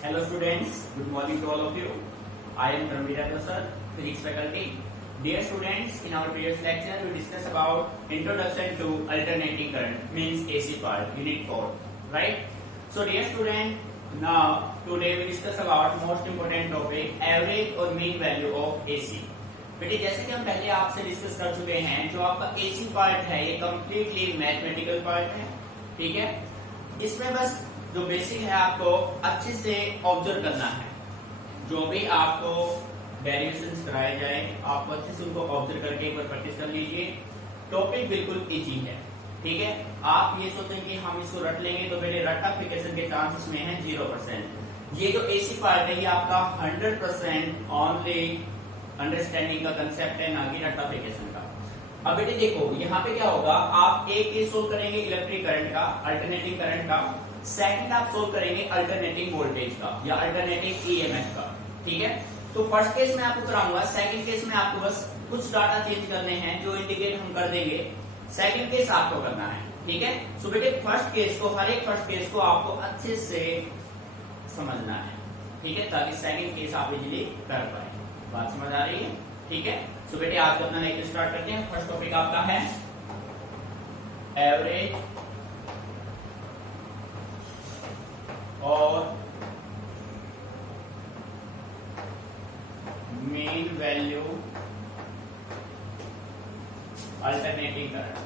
Hello students, good morning to all of you. I am Ranveer Prasad, Physics faculty. Dear students, in our previous lecture we discussed about Introduction to Alternating Current, means AC part, Unit 4, right? So dear student, now today we discuss about most important topic, average और mean value of AC. बेटे जैसे कि हम पहले आपसे discuss कर चुके हैं, जो आपका AC पार्ट है ये कम्प्लीटली मैथमेटिकल पार्ट है, ठीक है? इसमें बस जो बेसिक है आपको अच्छे से ऑब्जर्व करना है। जो भी आपको डेरिवेशंस कराए जाए आपको अच्छे से उनको ऑब्जर्व करके एक बार प्रैक्टिस कर लीजिए। टॉपिक बिल्कुल इजी है, ठीक है? आप ये सोचें कि हम इसको रट लेंगे तो मेरे रटिफिकेशन के चांसेस में है 0%। ये जो एसी पार्ट है ये आपका 100% ओनली अंडरस्टैंडिंग का कंसेप्ट है, ना कि रटिफिकेशन का। अब बेटे देखो यहाँ पे क्या होगा, आप एक केस सोल्व करेंगे इलेक्ट्रिक करंट का, अल्टरनेटिंग करंट का, सेकंड आप सोल्व करेंगे अल्टरनेटिंग वोल्टेज का या अल्टरनेटिंग ईएमएफ का, ठीक है? तो फर्स्ट केस में आपको कराऊंगा, सेकंड केस में आपको बस कुछ डाटा चेंज करने हैं जो इंडिकेट हम कर देंगे, सेकंड केस आपको करना है, ठीक है? सो बेटे फर्स्ट केस को, हर एक फर्स्ट केस को आपको अच्छे से समझना है, ठीक है? ताकि सेकंड केस आप इजीली कर पाए। बात समझ आ रही है, ठीक है? सो बेटे आज अपना लेक्चर स्टार्ट करते हैं। फर्स्ट टॉपिक आपका है एवरेज और मीन वैल्यू अल्टरनेटिंग करंट।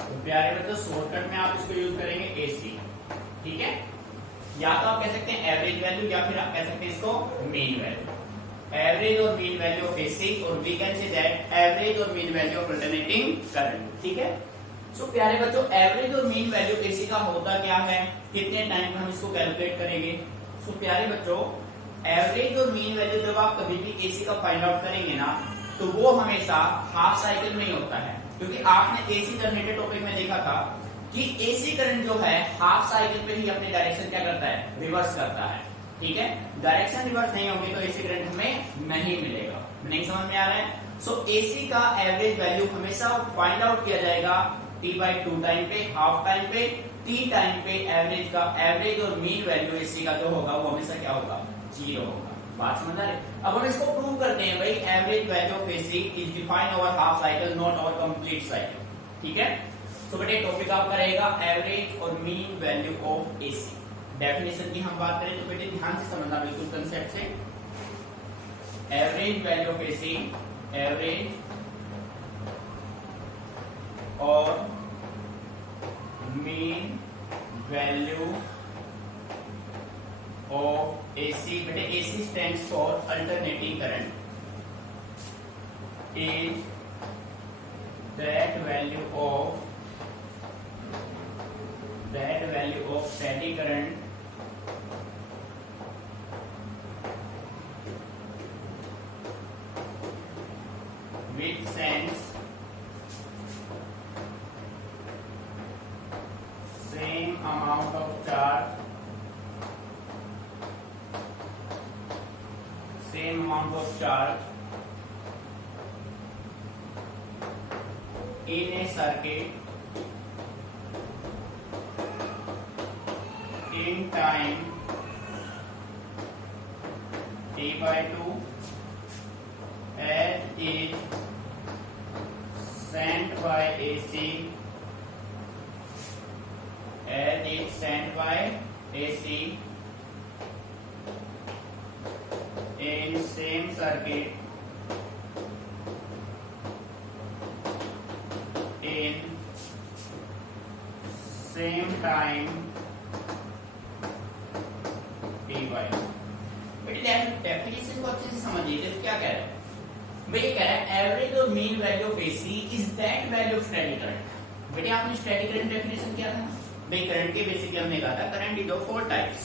तो प्यारे बच्चों शॉर्टकट में आप इसको यूज करेंगे एसी, ठीक है? या तो आप कह सकते हैं एवरेज वैल्यू या फिर आप कह सकते हैं इसको मीन वैल्यू। एवरेज और मीन वैल्यू ऑफ एसी और we can say that average और mean value of alternating current, ठीक है? सो प्यारे बच्चों एवरेज और मीन वैल्यू एसी का होता क्या है, कितने टाइम में हम इसको कैलकुलेट करेंगे? सो प्यारे बच्चों एवरेज और मीन वैल्यू जब आप कभी भी एसी का फाइंड आउट करेंगे ना तो वो हमेशा हाफ साइकिल में ही होता है, क्योंकि आपने एसी जनरेटर टॉपिक में देखा था कि एसी करंट जो है हाफ साइकिल पे ही अपनी डायरेक्शन क्या करता है, रिवर्स करता है, ठीक है? डायरेक्शन रिवर्स नहीं होगी तो एसी करंट हमें नहीं मिलेगा। नहीं समझ में आ रहा है? सो एसी का एवरेज वैल्यू हमेशा फाइंड आउट किया जाएगा T/2 टाइम पे, हाफ टाइम पे, T टाइम पे एवरेज का। एवरेज और मीन वैल्यू एसी का जो होगा वो हमेशा क्या होगा, 0 होगा। बात समझ आ रही? अब हम इसको प्रूव करते हैं भाई, average value of AC is defined over half cycle not over complete cycle, ठीक है? तो बेटे टॉपिक आपका रहेगा एवरेज और mean value of AC. Definition की हम बात करें तो बेटे ध्यान से समझना बिल्कुल कंसेप्ट से। Average value of AC, average और मीन वैल्यू ऑफ एसी। बेटे AC stands for alternating current, is that value of steady current which sends same amount of charge in a circuit in time T/2 as is sent by AC, as is sent by AC in same circuit in same time definition को अच्छे से समझिए। तो क्या कह रहा है भाई, कह रहा है एवरेज और mean value of AC is that value of static current. बेटे आपने स्टैटिक करंट डेफिनेशन किया था भाई, करंट के बेसिकली हमने कहा था करंट इज ऑफ 4 टाइप्स।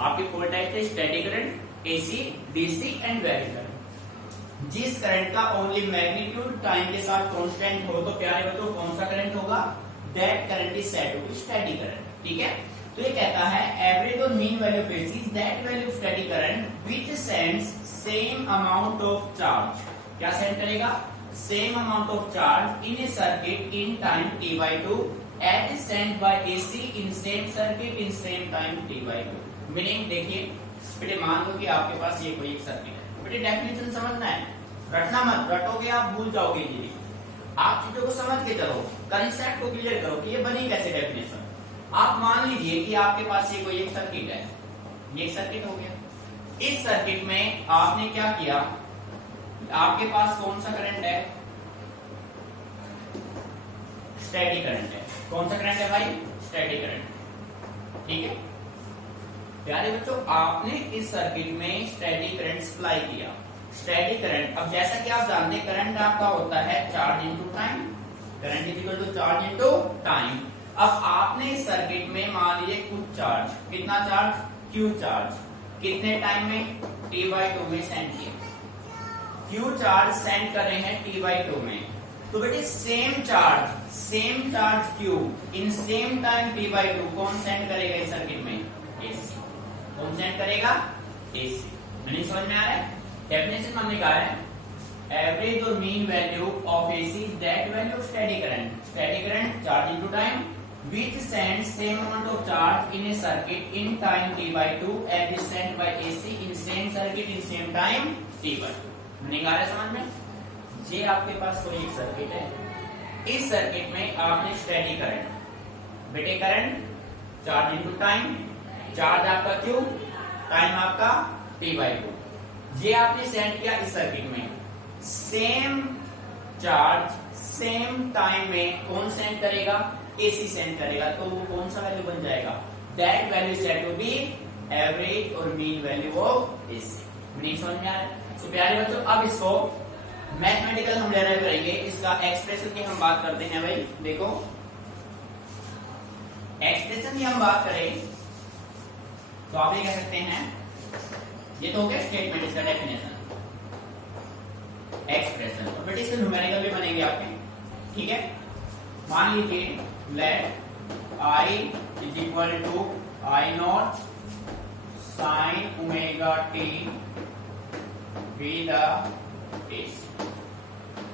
आपके 4 टाइप थे, static current, AC, DC and very current. जिस करंट का ओनली मैग्नीट्यूड टाइम के साथ कांस्टेंट हो तो प्यारे बच्चों कौन सा करंट होगा, that current is said to be static current, ठीक है? तो ये कहता है एवरेज और mean value of AC is that value of static current which sends same amount of charge. क्या सेंड करेगा? same amount of charge in a circuit in time t by 2 as is sent by AC in same circuit in same time t by 2. Meaning देखिए बेटे, मान लो कि आपके पास ये कोई एक सर्किट है। बेटे डेफिनेशन समझना है, रटना मत, रटोगे आप भूल जाओगे जी। आप चीजों को समझ के चलो, कंसेप्ट को क्लियर करो कि ये बनी कैसे डेफिनेशन। आप मान लीजिए कि आपके पास ये कोई एक सर्किट है, ये एक सर्किट हो गया। इस सर्किट में आपने क्या किया, आपके पास कौन सा करंट है, स्टेडी करंट है। कौन सा करंट है भाई, स्टेडी करंट, ठीक है प्यारे बच्चों। आपने इस सर्किट में स्टेडी करंट सप्लाई किया, स्टेडी करंट। अब जैसा कि आप जानते हैं करंट आपका होता है charge into time, current is equal to charge into time. अब आपने इस सर्किट में मान लीजिए कुछ चार्ज, कितना चार्ज, क्यू चार्ज, कितने टाइम में, t by 2 में सेंड किया। क्यू चार्ज सेंड कर रहे हैं t by 2 में, तो बेटे same charge Q in same time t by 2 कौन सेंड करेगा इस सर्किट में, AC। कौन सेंड करेगा, AC। मीनिंग समझ में आ रहा है। डेफिनेशन हमने कहा है एवरेज और mean value of AC is that value of steady current, steady current charge into time which sends same amount of charge in a circuit in time t by 2 as is sent by AC in same circuit in same time t by 2। Meaning आ रहा है समझ में। ये आपके पास कोई एक circuit है, इस सर्किट में आपने स्टेडी करंट, बेटे current charge into time, charge आपका क्यू, टाइम आपका t by 2, ये आपने सेंड किया इस सर्किट में। सेम चार्ज सेम टाइम में कौन सेंड करेगा, AC सेंड करेगा। तो वो कौन सा वैल्यू बन जाएगा, that value set to be average और mean value of AC। Meaning समझ में आ रहा है। तो प्यारे बच्चों अब इसको मैथमेटिकल हम डेराइव करेंगे, इसका एक्सप्रेशन की हम बात करते हैं। भाई देखो एक्सप्रेशन की हम बात करें तो आप ये कह सकते हैं, ये तो हो गया स्टेटमेंट, इसका डेफिनेशन, एक्सप्रेशन। और बेटे इससे न्यूमेरिकल भी बनेंगे आपके, ठीक है। मान लीजिए let I is equal to I naught sine omega t be the AC।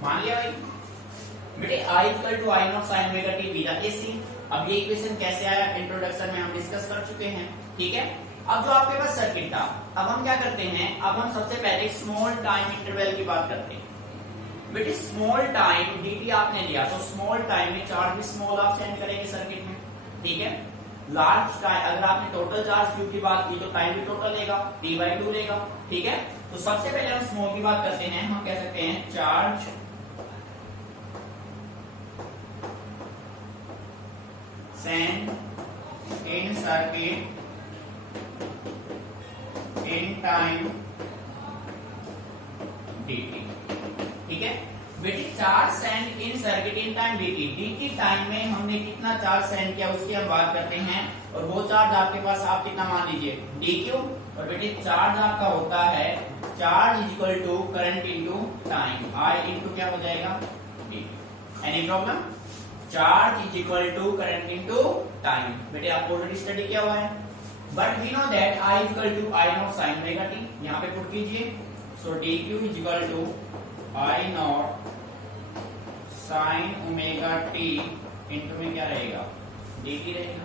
मान लिया भाई बेटे I equal to I naught sine omega t be the AC। अब ये इक्वेशन कैसे आया, इंट्रोडक्शन में हम डिस्कस कर चुके हैं, ठीक है। अब जो आपके पास सर्किट था, अब हम क्या करते हैं, अब हम सबसे पहले स्मॉल टाइम इंटरवल की बात करते हैं। बेटे स्मॉल टाइम dt आपने लिया, तो स्मॉल टाइम में चार्ज भी स्मॉल आप सेंड करेंगे सर्किट में, ठीक है। लार्ज टाइम अगर आपने टोटल चार्ज क्यू की बात की तो टाइम भी टोटल लेगा, t by 2 लेगा, ठीक है। तो सबसे पहले हम स्मॉल की बात करते हैं, हम कह सकते हैं charge send in circuit in time dt, ठीक है। बेटे charge send in circuit in time dt time में हमने कितना चार्ज सेंड किया उसकी हम बात करते हैं। और वो चार्ज आपके पास आप कितना मान लीजिए dq, और बेटे चार्ज आपका होता है charge is equal to current into time, I into क्या हो जाएगा dt। Any problem, charge is equal to current into time. बेटे आपको ऑलरेडी स्टडी किया हुआ है, but we know that I is equal to I naught sine omega t। यहाँ पे पुट कीजिए, so dq is equal to I naught sine omega t into में क्या रहेगा, dt रहेगा।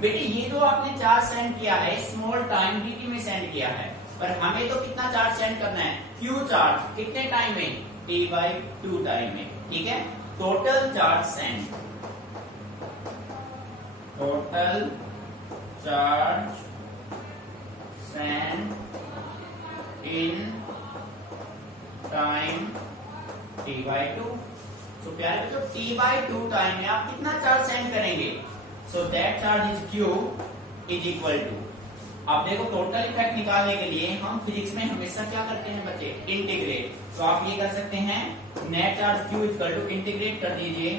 बेटे ये तो आपने चार्ज सेंड किया है स्मॉल टाइम dt में सेंड किया है, पर हमें तो कितना चार्ज सेंड करना है, q चार्ज, कितने टाइम में, t by 2 टाइम में, ठीक है। Total charge sent, total charge send in time t by 2। तो प्यारे बच्चों t by 2 टाइम में आप कितना चार्ज सेंड करेंगे, so that charge is q is equal to, आप देखो टोटल इफेक्ट निकालने के लिए हम फिजिक्स में हमेशा क्या करते हैं बच्चे, इंटीग्रेट। तो आप ये कर सकते हैं net charge q equal to, integrate कर दीजिए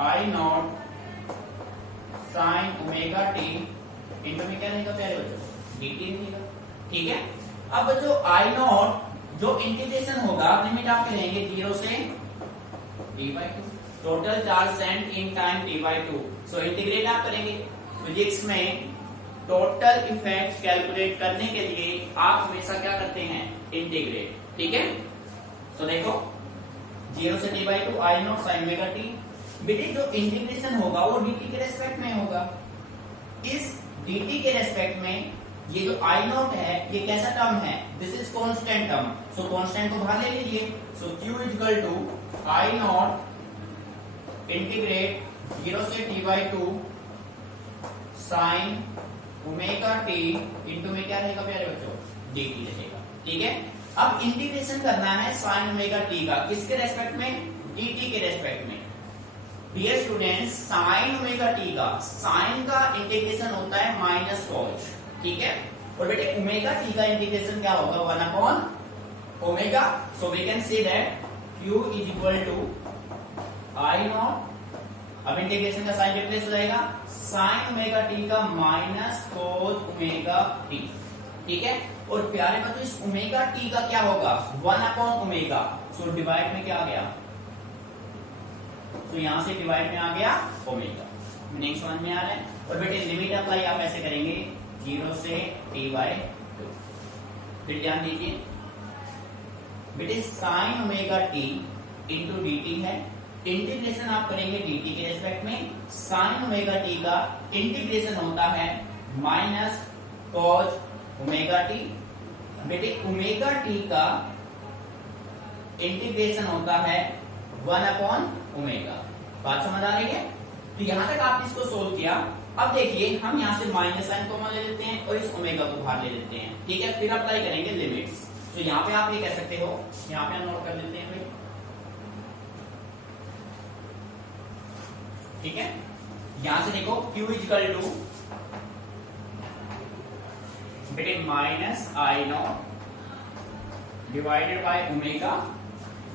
I naught sine omega t into में क्या रहेगा प्यारे बच्चों, dt रहेगा, ठीक है। अब बच्चों I नॉट जो इंटीग्रेशन होगा, लिमिट आपके रहेंगे 0 से t by 2, total charge send in time t by 2। So integrate आप करेंगे। फिजिक्स में टोटल इफेक्ट कैलकुलेट करने के लिए आप हमेशा क्या करते हैं, इंटीग्रेट, ठीक है। तो देखो 0 से t by 2 I not sin omega t। बेटे जो इंटीग्रेशन होगा वो dt के रेस्पेक्ट में होगा। इस dt के रेस्पेक्ट में ये जो I नॉट है ये कैसा टर्म है, this is constant term, so constant को बाहर ले लीजिए। So q equal to I naught integrate 0 से t by 2 sin omega t into में क्या रहेगा प्यारे बच्चों, dt रहेगा। ठीक है, अब इंटीग्रेशन करना है sin ओमेगा t का, किसके रेस्पेक्ट में, dt के रेस्पेक्ट में। Dear students, sin omega t का, sin का इंटीग्रेशन होता है माइनस cos, ठीक है, और बेटे ओमेगा t का इंटीग्रेशन क्या होगा, 1 upon omega. So we can say that q is equal to I naught, अब इंटीग्रेशन का साइन रिप्लेस हो जाएगा, sin ओमेगा t का माइनस cos ओमेगा t। ठीक है, और प्यारे बच्चों इस ओमेगा t का क्या होगा, 1 अपॉन ओमेगा। सो डिवाइड में क्या आ गया, तो यहां से डिवाइड में आ गया ओमेगा। मीनिंग समझ में आ रहा है। और बेटे लिमिट अप्लाई आप ऐसे करेंगे 0 से t बाय 2। फिर ध्यान दीजिए बेटे sin omega t into dt है, इंटीग्रेशन आप करेंगे dt के रेस्पेक्ट में। sin ओमेगा t का इंटीग्रेशन होता है माइनस cos ओमेगा t। बेटे ओमेगा t का इंटीग्रेशन होता है 1 अपॉन ओमेगा। बात समझ आ रही है। तो यहां तक आप इसको सोल्व किया। अब देखिए हम यहां से माइनस साइन कॉमन ले लेते हैं और इस ओमेगा को बाहर ले लेते हैं। ठीक है, फिर अप्लाई करेंगे लिमिट्स। तो यहां पे आप ये कह सकते हो, यहां पे हम नोट कर लेते हैं भाई। ठीक है, यहां से देखो q इक्वल टू बेटे minus I not divided by omega.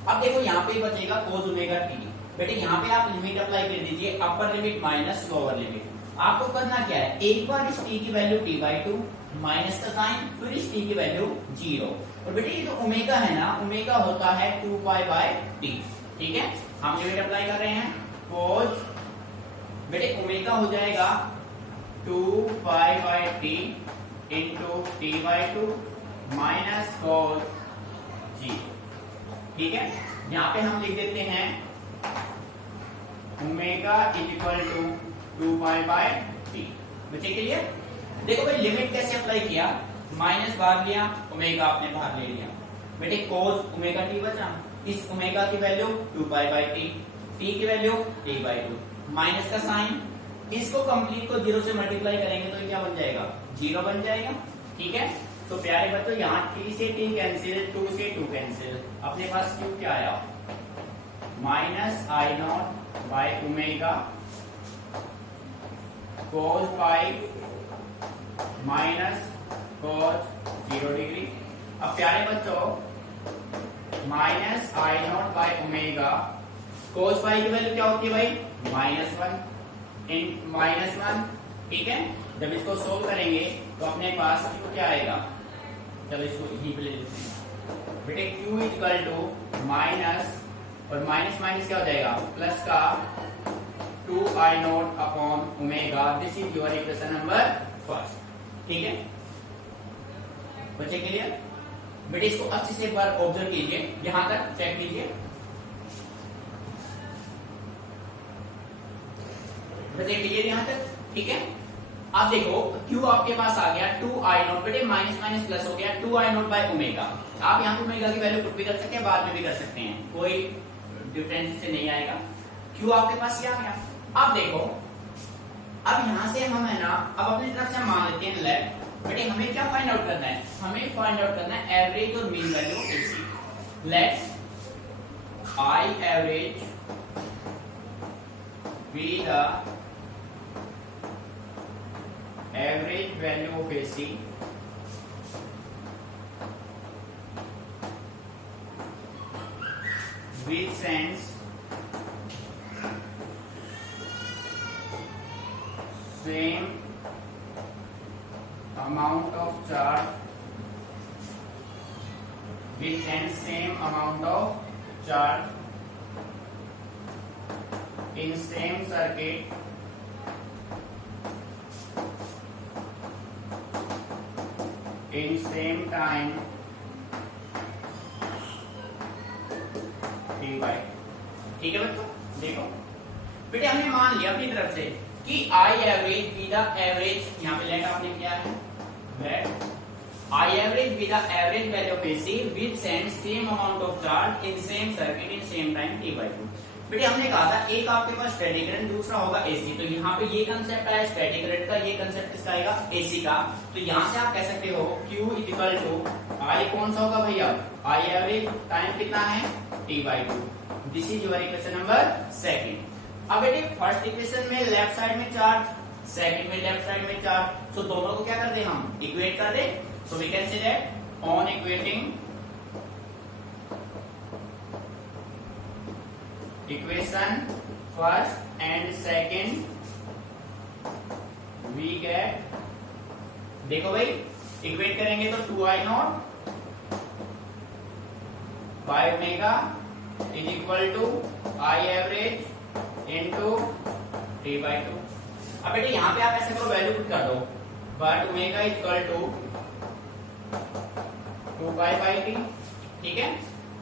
अब देखो यहां पे बचेगा cos ओमेगा t। बेटे यहां पे आप लिमिट अप्लाई कर दीजिए, upper limit minus lower limit. आपको करना क्या है, एक बार इस t की वैल्यू t बाई 2 माइनस का साइन, फिर इस t की वैल्यू 0। और बेटे ये जो ओमेगा है ना, ओमेगा होता है 2 पाई बाय t। ठीक है, हम लिमिट अप्लाई कर रहे हैं, cos बेटे ओमेगा हो जाएगा 2 pi by t into t by 2 minus cos 0। ठीक है, यहां पे हम लिख देते हैं omega is equal to 2 pi by t। बच्चे के लिए देखो भाई लिमिट कैसे अप्लाई किया, माइनस बाहर लिया, ओमेगा आपने बाहर ले लिया। बेटे cos ओमेगा t बचा, इस ओमेगा की value 2 pi by t, t की वैल्यू t बाई 2, माइनस का साइन, इसको कंप्लीट को 0 से मल्टीप्लाई करेंगे तो ये क्या बन जाएगा, 0 बन जाएगा। ठीक है, तो प्यारे बच्चों यहाँ t से t कैंसिल, 2 से 2 कैंसिल, अपने पास q क्या आया, minus I not by omega cos pi minus cos 0 degree. अब प्यारे बच्चों minus I not by omega cos पाई की वैल्यू क्या होती है भाई, -1 इन -1। ठीक है, जब इसको सोल्व करेंगे तो अपने पास q क्या आएगा, चलो इसको यहीं पे ले लेते हैं। बेटे q इक्वल टू माइनस और माइनस माइनस क्या हो जाएगा, प्लस का 2 I naught upon omega. This is your equation number first. ठीक है बच्चे के लिए, बेटे इसको अच्छे से एक बार ऑब्जर्व कीजिए, यहां तक चेक कीजिए बच्चे क्लियर यहां तक। ठीक है, अब देखो q आपके पास आ गया 2 आई नॉट, बेटे माइनस माइनस प्लस हो गया 2 आई नॉट बाय ओमेगा। आप यहाँ पे ओमेगा की वैल्यू पुट भी कर सकते हैं, बाद में भी कर सकते हैं, कोई डिफरेंस से नहीं आएगा। q आपके पास ये आ गया। अब देखो अब यहां से हम है ना, अब अपनी तरफ से हम मान लेते हैं लेट। बेटे हमें क्या फाइंड आउट करना है, हमें फाइंड आउट करना है एवरेज और mean value of AC। Let I average be the average value of AC which sends same amount of charge, which sends same amount of charge in same circuit in same time D by. ठीक है बच्चों, देखो बेटे हमने मान लिया अपनी तरफ से कि I average be the average, यहाँ पे लेट आपने किया है, let I average be the average value of AC with send same amount of charge in same circuit in same time T by two. बेटे हमने कहा था एक आपके पास स्टैटिक करंट, दूसरा होगा एसी, तो यहाँ पे ये कंसेप्ट आया स्टैटिक करंट का, ये कंसेप्ट किसका आएगा, एसी का। तो यहाँ से आप कह सकते हो Q इक्वल टू आई कौन सा होगा भैया, आई एवरेज टाइम कितना है T by two. This is your equation number second. अब बेटे फर्स्ट इक्वेशन में लेफ्ट साइड में चार्ज, सेकंड में लेफ्ट साइड में चार्ज, तो दोनों को क्या कर दे हम, इक्वेट कर दे। So we can say that on equating equation first and second we get, देखो भाई इक्वेट करेंगे तो 2i0 by omega is equal to I average into T by two. अब बेटे यहाँ पे आप ऐसे करो, वैल्यू पुट कर दो, but omega is equal to 2 pi by T. ठीक है,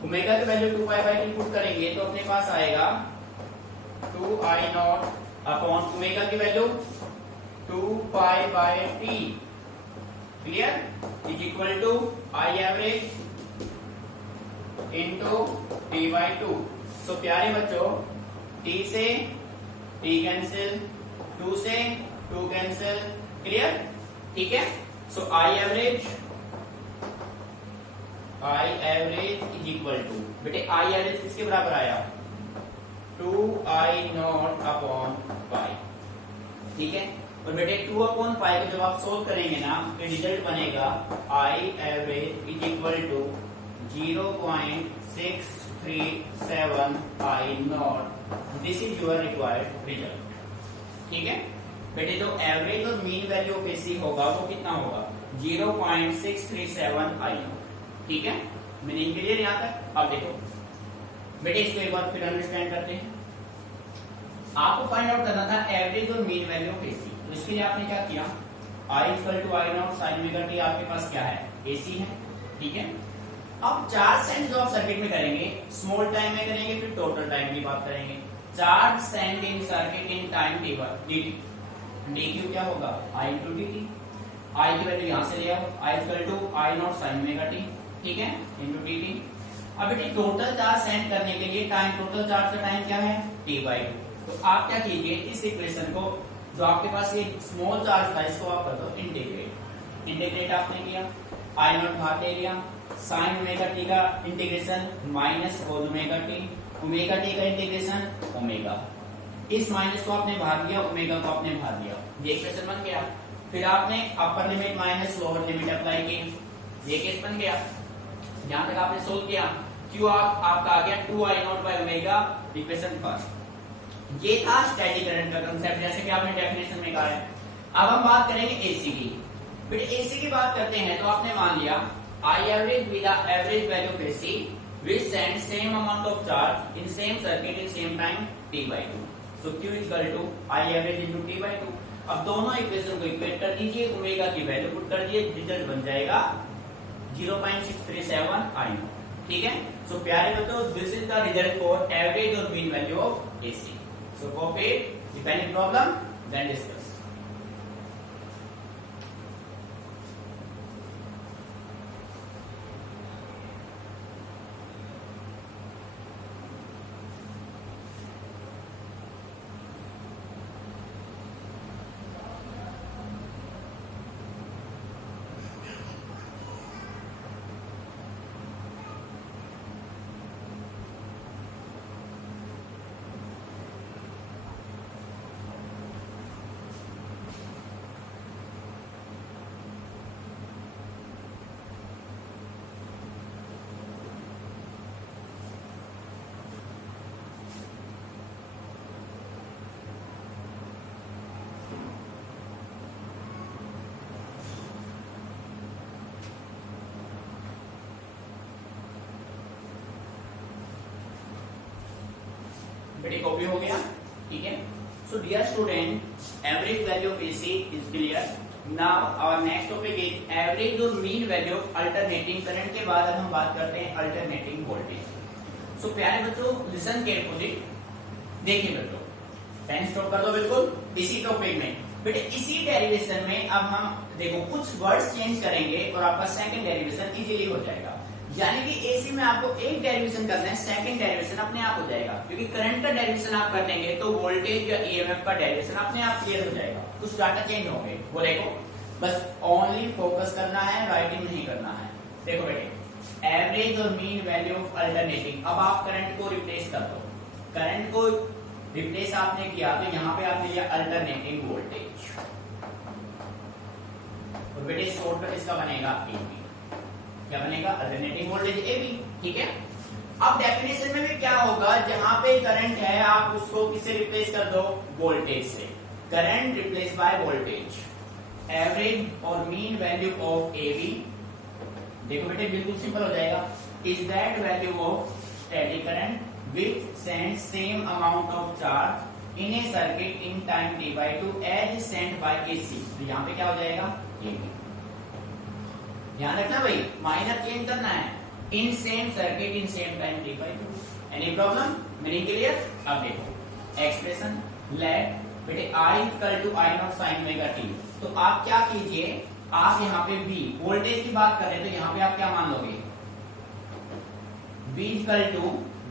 ओमेगा की value 2 pi by T put करेंगे तो अपने पास आएगा 2i0 अपॉन ओमेगा की value 2 pi by T, clear, is equal to I average into T by two. So प्यारे बच्चों t से t कैंसिल, 2 से 2 कैंसिल, क्लियर, ठीक है। So I average is equal to, बेटे आई एवरेज किसके बराबर आया, 2i0 अपॉन पाई। ठीक है, और बेटे 2 अपॉन पाई को जब आप सोल्व करेंगे ना तो रिजल्ट बनेगा I average is equal to 0.637 i0। This is your required result. ठीक है बेटे, जो एवरेज और मीन वैल्यू ऑफ एसी होगा वो कितना होगा, 0.637 i0। ठीक है, मीनिंग क्लियर यहाँ तक। अब देखो बेटे इसको एक बार फिर अंडरस्टैंड करते हैं। आपको फाइंड आउट करना था एवरेज और मीन वैल्यू ऑफ एसी, तो इसके लिए आपने क्या किया, I equal to I naught sine omega T आपके पास क्या है, एसी है। ठीक है, अब चार्ज सेंड जो आप सर्किट में करेंगे, स्मॉल टाइम में करेंगे, फिर टोटल टाइम की बात करेंगे। Charge send in circuit in time dt, dq क्या होगा, i इंटू dt। आई की वैल्यू यहां से ले आओ, I equal to I naught sine omega T, ठीक है, इंटू dt। अब बेटे टोटल चार्ज सेंड करने के लिए टाइम, टोटल चार्ज का टाइम क्या है, t बाई टू। तो आप क्या कीजिए, इस इक्वेशन को जो आपके पास ये स्मॉल चार्ज था इसको आप कर दो इंटीग्रेट। इंटीग्रेट आपने किया, आई नॉट बाहर ले लिया, साइन ओमेगा टी का integration minus cos omega T, omega T का इंटीग्रेशन ओमेगा, इस माइनस को आपने बाहर दिया, ओमेगा को आपने बाहर दिया, ये इक्वेशन बन गया। फिर आपने upper limit minus lower limit apply की, ये केस बन गया। यहां तक आपने सोल्व किया, क्यू आपका आ गया 2i0 by omega, equation first. ये था स्टैटिक करंट का कांसेप्ट, जैसे कि आपने डेफिनेशन में कहा है। अब हम बात करेंगे एसी की। बेटे एसी की बात करते हैं तो आपने मान लिया I average with the average value of AC which send same amount of charge in same circuit in same time t by two. So q equal to I average into t by two. अब दोनों equation को equate कर दीजिए, omega की value put कर दिए, result बन जाएगा 0.637 i0। ठीक है, सो प्यारे बच्चों this is the result for average और mean value of AC. So copy it, if any problem then discuss. बेटे कॉपी हो गया, ठीक है। So dear student average value of AC is clear. Now our next topic is average और mean value of alternating current. के बाद अब हम बात करते हैं अल्टरनेटिंग वोल्टेज। सो प्यारे बच्चों लिसन केयरफुली, देखिए बच्चों पेन स्टॉप कर दो बिल्कुल इसी टॉपिक में। बेटे इसी डेरिवेशन में अब हम देखो कुछ वर्ड्स चेंज करेंगे और आपका सेकंड डेरिवेशन इजीली हो जाएगा। यानी कि एसी में आपको एक डेरिवेशन करना है, सेकंड डेरिवेशन अपने आप हो जाएगा, क्योंकि करंट का डेरिवेशन आप कर देंगे तो वोल्टेज या ईएमएफ का डेरिवेशन अपने आप क्लियर हो जाएगा, कुछ डाटा चेंज होंगे। वो देखो बस ओनली फोकस करना है, राइटिंग नहीं करना है। देखो बेटे एवरेज और मीन वैल्यू ऑफ अल्टरनेटिंग, अब आप करंट को रिप्लेस कर दो, करंट को रिप्लेस आपने किया तो यहाँ पे आपने लिया अल्टरनेटिंग वोल्टेज, और बेटे शॉर्टकट इसका बनेगा एबी। क्या बनेगा? Alternating voltage AB. ठीक है, अब डेफिनेशन में भी क्या होगा, जहां पे करंट है आप उसको किससे रिप्लेस कर दो? वोल्टेज से। Current replace by voltage, average और मीन वैल्यू ऑफ एबी। देखो बेटे बिल्कुल सिंपल हो जाएगा, is that value of static current which sends same amount of charge in a circuit in time t/2 as sent by AC। तो यहाँ पे क्या हो जाएगा? AB। ध्यान रखना भाई, माइनर चेंज करना है, इन same circuit in same time t/2। Any problem? Meaning clear? अब देखो एक्सप्रेशन लेट बेटे I = I0 sin omega t। तो आप क्या कीजिए, आप यहाँ पे V वोल्टेज की बात कर रहे हैं तो यहाँ पे आप क्या मान लोगे? V =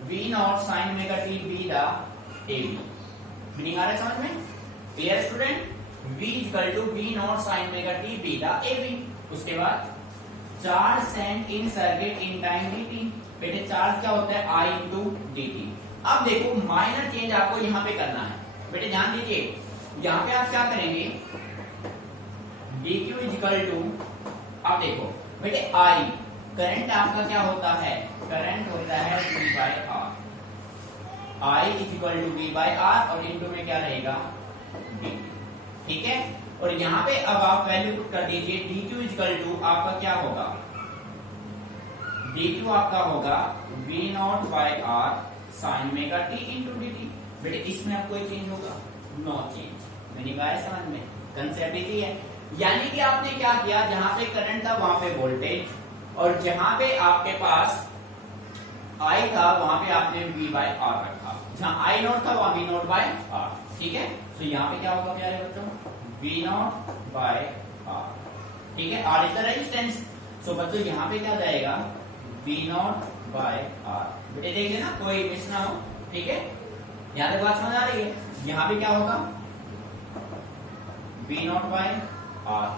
V0 sin omega t be the AB। Meaning आ रहा है समझ में? Clear student? V = V0 sin omega t be the AB। उसके बाद charge sent in circuit in time dt। बेटे चार्ज क्या होता है? I × dt। अब देखो माइनर चेंज आपको यहाँ पे करना है। बेटे ध्यान दीजिए, यहाँ पे आप क्या करेंगे? dq = अब देखो बेटे I करंट आपका क्या होता है? करंट होता है V/R। I = V/R और इनटू में क्या रहेगा? dt। ठीक है, और यहाँ पे अब आप वैल्यू पुट कर दीजिए, dq = आपका क्या होगा? dq आपका होगा V0/R sin omega t × dt। बेटे इसमें अब कोई चेंज होगा? No change. मैंने कहा है समझ में, कंसेप्ट इजी है। यानी कि आपने क्या किया, जहां पे करंट था वहां पे वोल्टेज, और जहां पे आपके पास I था वहां पे आपने V/R रखा, जहां I0 था वहां V0/R। ठीक है, तो यहाँ पे क्या होगा प्यारे बच्चों? V0/R। ठीक है, R इज द रेजिस्टेंस, सो बच्चों यहाँ पे क्या जाएगा? V0/R। बेटे देख लेना कोई मिस ना हो। ठीक है, यहाँ तक बात समझ आ रही है? यहाँ पे क्या होगा? V0/R।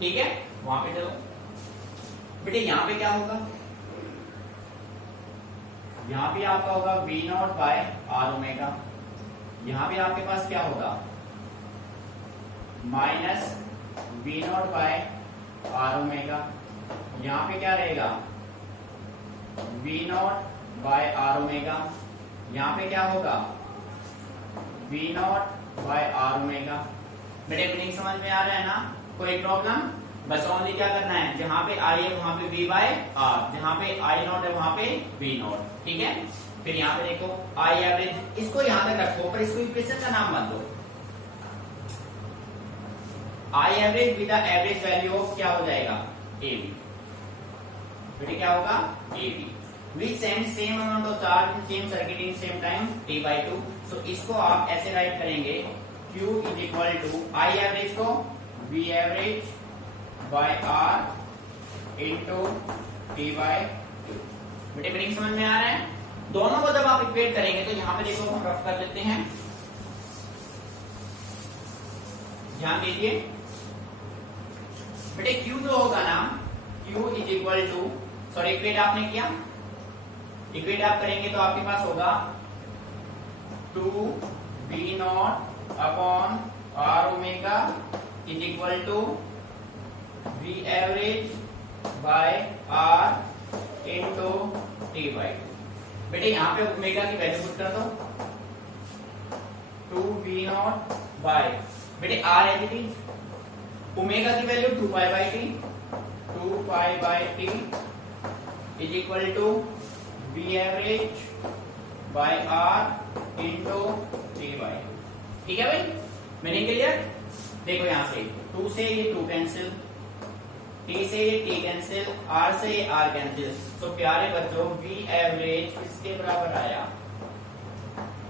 ठीक है, वहां पे चलो बेटे यहाँ पे क्या होगा? यहाँ पे आपका होगा V0/R ओमेगा। यहाँ पे आपके पास क्या होगा? Minus V0/R omega. यहाँ पे क्या रहेगा? V0/R omega. यहाँ पे क्या होगा? V0/R omega. बेटे मीनिंग समझ में आ रहा है ना? कोई प्रॉब्लम? बस ओनली क्या करना है, जहां पे I है वहां पे V/R, जहां पे I0 है वहां पे V0। ठीक है, फिर यहाँ पे देखो I एवरेज, इसको यहां तक रखो पर इसको इक्वेशन का नाम मत दो। I average with the average value of क्या हो जाएगा? AB। बेटे क्या होगा? AB which sends same amount of charge in same circuit in same time t/2। सो इसको आप ऐसे राइट करेंगे, Q = I एवरेज को V average by R into t/2। बेटे मीनिंग समझ में आ रहा है? दोनों को जब आप इक्वेट करेंगे तो यहाँ पे देखो हम रफ कर लेते हैं, ध्यान दीजिए। बेटे Q जो होगा ना, Q = सॉरी इक्वेट आपने किया, इक्वेट आप करेंगे तो आपके पास होगा 2V0/R omega = V average by R into t/2। बेटे यहाँ पे ओमेगा की वैल्यू पुट कर दो, 2V0 बेटे R as it is, omega की value 2π/T, 2π/T = V average by R into t/2। ठीक है भाई, मीनिंग क्लियर? देखो यहाँ से 2 से ये 2 कैंसिल, टी से ये टी कैंसिल, आर से ये आर कैंसिल। तो प्यारे बच्चों वी एवरेज किसके बराबर आया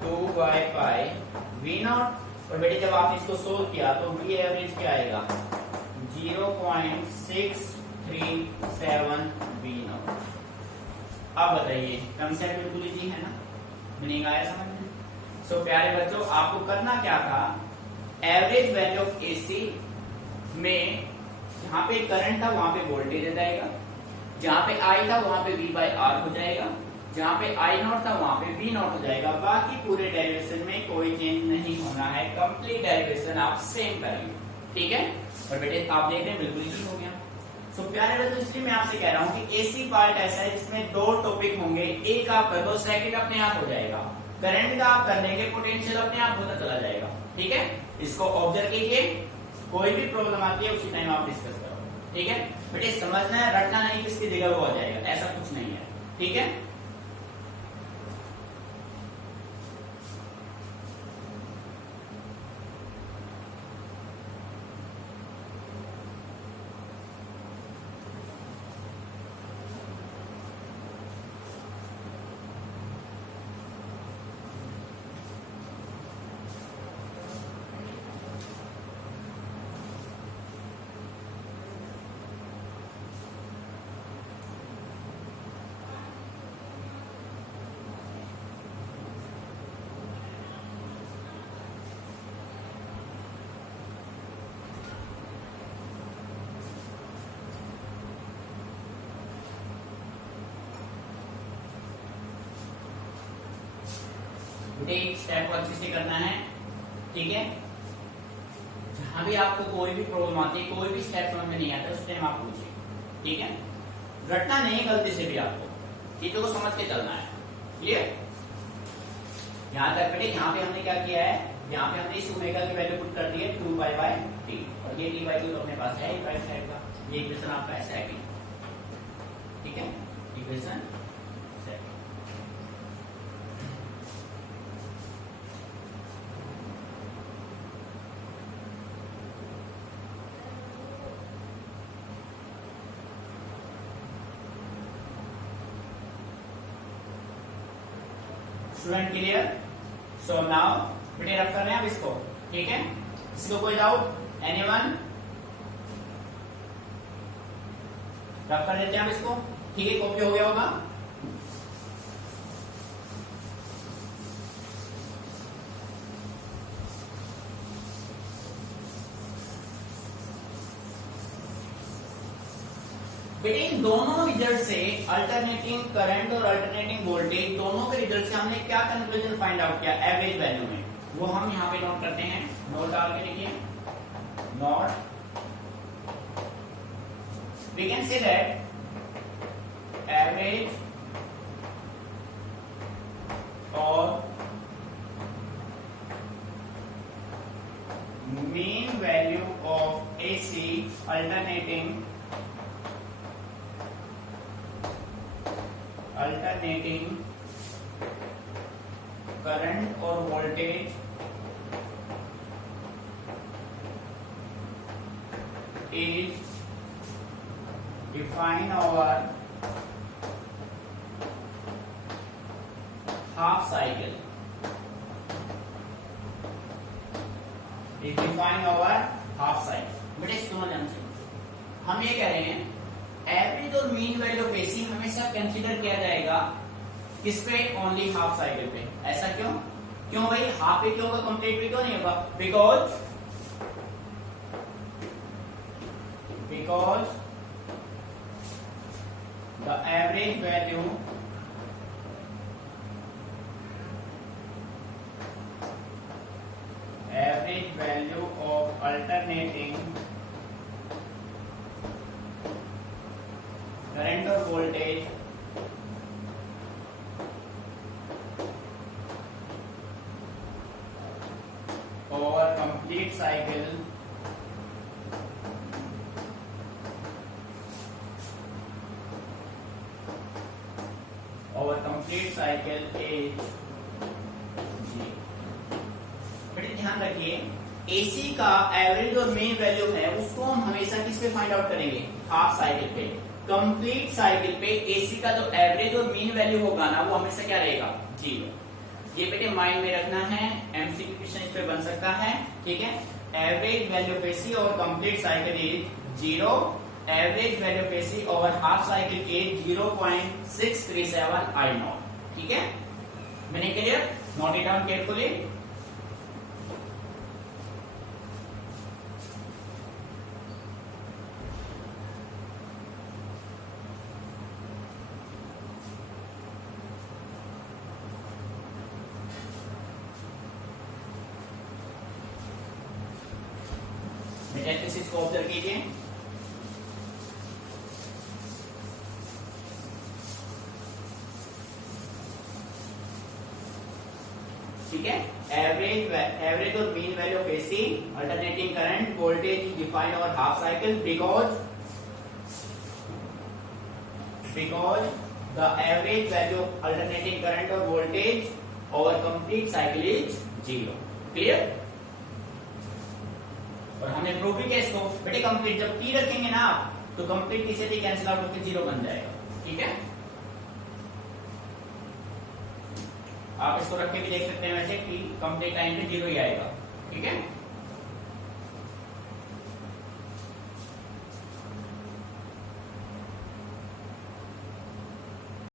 2/पाई वी नॉट। और बेटे जब आपने इसको सोल्व किया तो वी एवरेज क्या आएगा 0.637 वी नॉट। अब बताइए कंसेप्ट बिल्कुल इजी है ना, मीनिंग आया समझ में। सो प्यारे बच्चों आपको करना क्या था, एवरेज वैल्यू ऑफ एसी में जहां पे करंट था वहां पे वोल्टेज आ जाएगा, जहां पे आई था वहां पे V/R हो जाएगा, जहां पे आई नॉट था वहां पे V नॉट हो जाएगा। बाकी पूरे डेरिवेशन में कोई चेंज नहीं होना है, कंप्लीट डेरिवेशन आप सेम करेंगे, ठीक है। और बेटे आप देख रहे हैं बिल्कुल इजी हो गया। सो प्यारे बच्चों इसलिए मैं आपसे कह रहा हूं कि एसी पार्ट ऐसा है जिसमें दो टॉपिक होंगे, एक आप कर दो सेकंड अपने आप हो जाएगा, करंट का आप कर देंगे पोटेंशियल अपने आप होता चला जाएगा, ठीक है। इसको ऑब्जर्व कीजिए, कोई भी प्रॉब्लम आती है उसी टाइम आप डिस्कस करो, ठीक है। बेटे समझना है, रटना नहीं किसकी जगह वो आ जाएगा, ऐसा कुछ नहीं है, ठीक है। स्टेप को अच्छे से करना है, ठीक है। जहां भी आपको कोई भी प्रॉब्लम आती है, कोई भी स्टेप समझ में नहीं आता उस टाइम आप पूछिए, ठीक है। रटना नहीं गलती से भी, आपको चीजों को समझ के चलना है, क्लियर। यहां तक बेटे यहाँ पे हमने क्या किया है, यहाँ पे हमने इस ओमेगा की वैल्यू पुट कर दी है 2/T और ये T/2 तो अपने पास है राइट साइड का, ये इक्वेशन आपका है सेकंड, ठीक है, equation second. Student clear. So now बेटे रफ कर रहे हैं आप इसको, ठीक है। इसको कोई डाउट, एनीवन? रफ कर देते हैं आप इसको, ठीक है। कॉपी हो गया होगा, बेटे इन दोनों रिजल्ट से अल्टरनेटिंग करंट और अल्टरनेटिंग वोल्टेज दोनों के रिजल्ट से हमने क्या कंक्लूजन फाइंड आउट किया एवरेज वैल्यू में, वो हम यहाँ पे नोट करते हैं। नोट डाल के लिखिए, note we can say that average और mean value of AC alternating current or voltage is defined over half cycle, is defined over half cycle। बेटे सुनो ध्यान से, हम ये कह रहे हैं एवरेज और मीन वैल्यू ऑफ एसी हमेशा कंसीडर किया जाएगा किस पे, ओनली हाफ साइकिल पे। ऐसा क्यों? क्यों भाई हाफ पे क्यों होगा, कंप्लीट पे क्यों नहीं होगा? Because the average value of alternating current और वोल्टेज और कंप्लीट साइकिल इज जी। बेटे ध्यान रखिए एसी का एवरेज और मीन वैल्यू है उसको हम हमेशा किस पे फाइंड आउट करेंगे, हाफ साइकिल पे। कंप्लीट साइकिल पे एसी का जो एवरेज और मीन वैल्यू होगा ना वो हमेशा क्या रहेगा, 0। ये बेटे माइंड में रखना है, एमसीक्यू क्वेश्चन इस पे बन सकता है, ठीक है। एवरेज वैल्यू ऑफ एसी और complete cycle is 0, average value of AC over half cycle is 0.637 I naught, ठीक है। मैंने clear, note it down carefully. मेटालिसिस को ऑब्जर्व कीजिए। ठीक है, एवरेज और mean value of AC alternating current voltage defined over half cycle because the average value of alternating current और voltage over complete cycle is 0। Clear. और हमने prove भी किया इसको बेटे, कंप्लीट जब टी रखेंगे ना आप तो कंप्लीट किसी से कैंसिल आउट होकर 0 बन जाएगा, ठीक है। आप इसको रख के भी देख सकते हैं, वैसे टी कंप्लीट टाइम पे 0 ही आएगा, ठीक है।